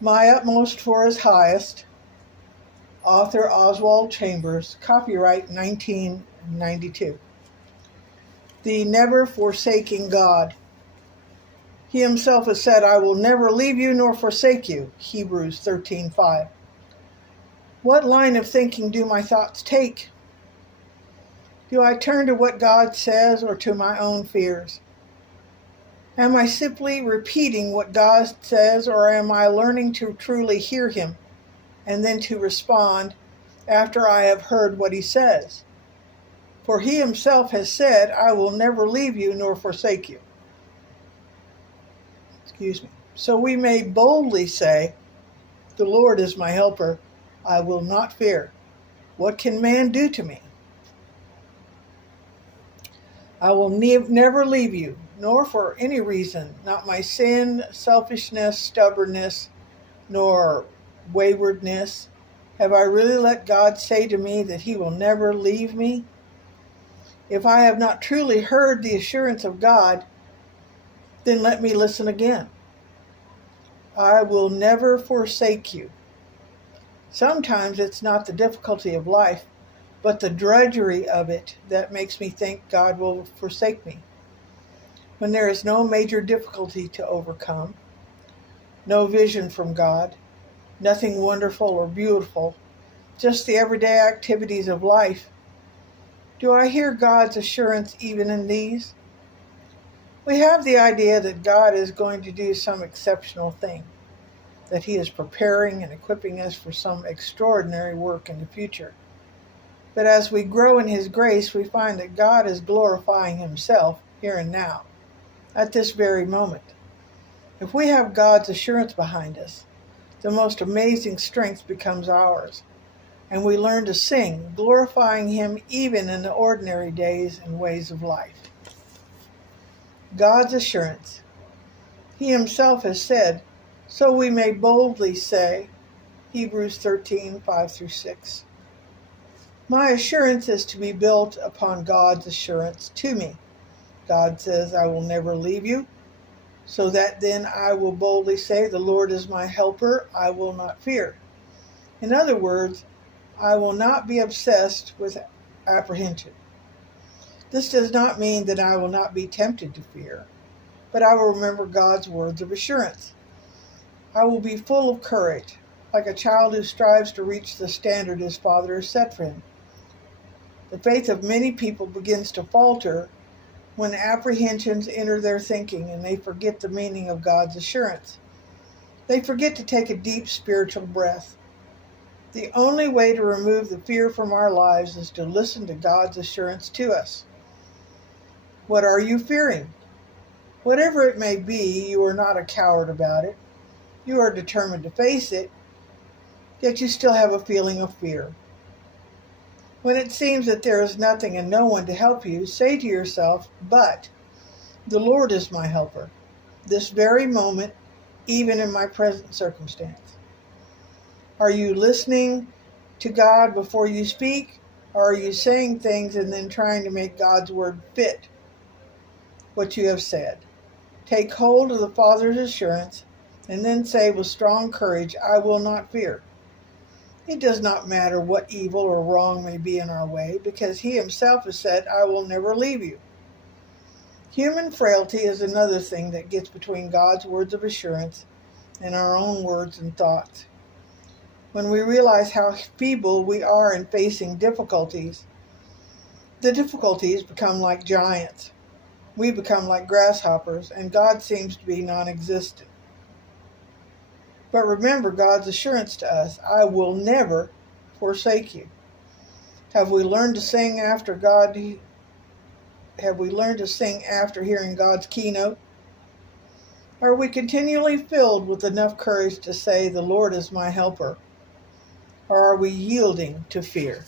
My Utmost for His Highest, author Oswald Chambers, copyright 1992. The never forsaking God. He himself has said, I will never leave you nor forsake you, Hebrews 13:5. What line of thinking do my thoughts take? Do I turn to what God says or to my own fears? Am I simply repeating what God says, or am I learning to truly hear Him and then to respond after I have heard what He says? For He Himself has said, I will never leave you nor forsake you. So we may boldly say, the Lord is my helper, I will not fear. What can man do to me? I will never leave you, nor for any reason, not my sin, selfishness, stubbornness, nor waywardness. Have I really let God say to me that He will never leave me? If I have not truly heard the assurance of God, then let me listen again. I will never forsake you. Sometimes it's not the difficulty of life, but the drudgery of it that makes me think God will forsake me. When there is no major difficulty to overcome, no vision from God, nothing wonderful or beautiful, just the everyday activities of life, do I hear God's assurance even in these? We have the idea that God is going to do some exceptional thing, that He is preparing and equipping us for some extraordinary work in the future. But as we grow in His grace, we find that God is glorifying Himself here and now, at this very moment. If we have God's assurance behind us, the most amazing strength becomes ours, and we learn to sing, glorifying Him even in the ordinary days and ways of life. God's assurance. He Himself has said, so we may boldly say, Hebrews 13:5-6. My assurance is to be built upon God's assurance to me. God says, I will never leave you, so that then I will boldly say, the Lord is my helper, I will not fear. In other words, I will not be obsessed with apprehension. This does not mean that I will not be tempted to fear, but I will remember God's words of assurance. I will be full of courage, like a child who strives to reach the standard his father has set for him. The faith of many people begins to falter when apprehensions enter their thinking and they forget the meaning of God's assurance. They forget to take a deep spiritual breath. The only way to remove the fear from our lives is to listen to God's assurance to us. What are you fearing? Whatever it may be, you are not a coward about it. You are determined to face it, yet you still have a feeling of fear. When it seems that there is nothing and no one to help you, say to yourself, but the Lord is my helper, this very moment, even in my present circumstance. Are you listening to God before you speak, or are you saying things and then trying to make God's word fit what you have said? Take hold of the Father's assurance and then say with strong courage, I will not fear. It does not matter what evil or wrong may be in our way, because He Himself has said, I will never leave you. Human frailty is another thing that gets between God's words of assurance and our own words and thoughts. When we realize how feeble we are in facing difficulties, the difficulties become like giants. We become like grasshoppers, and God seems to be non-existent. But remember God's assurance to us, I will never forsake you. Have we learned to sing after God? Have we learned to sing after hearing God's keynote? Are we continually filled with enough courage to say, the Lord is my helper? Or are we yielding to fear?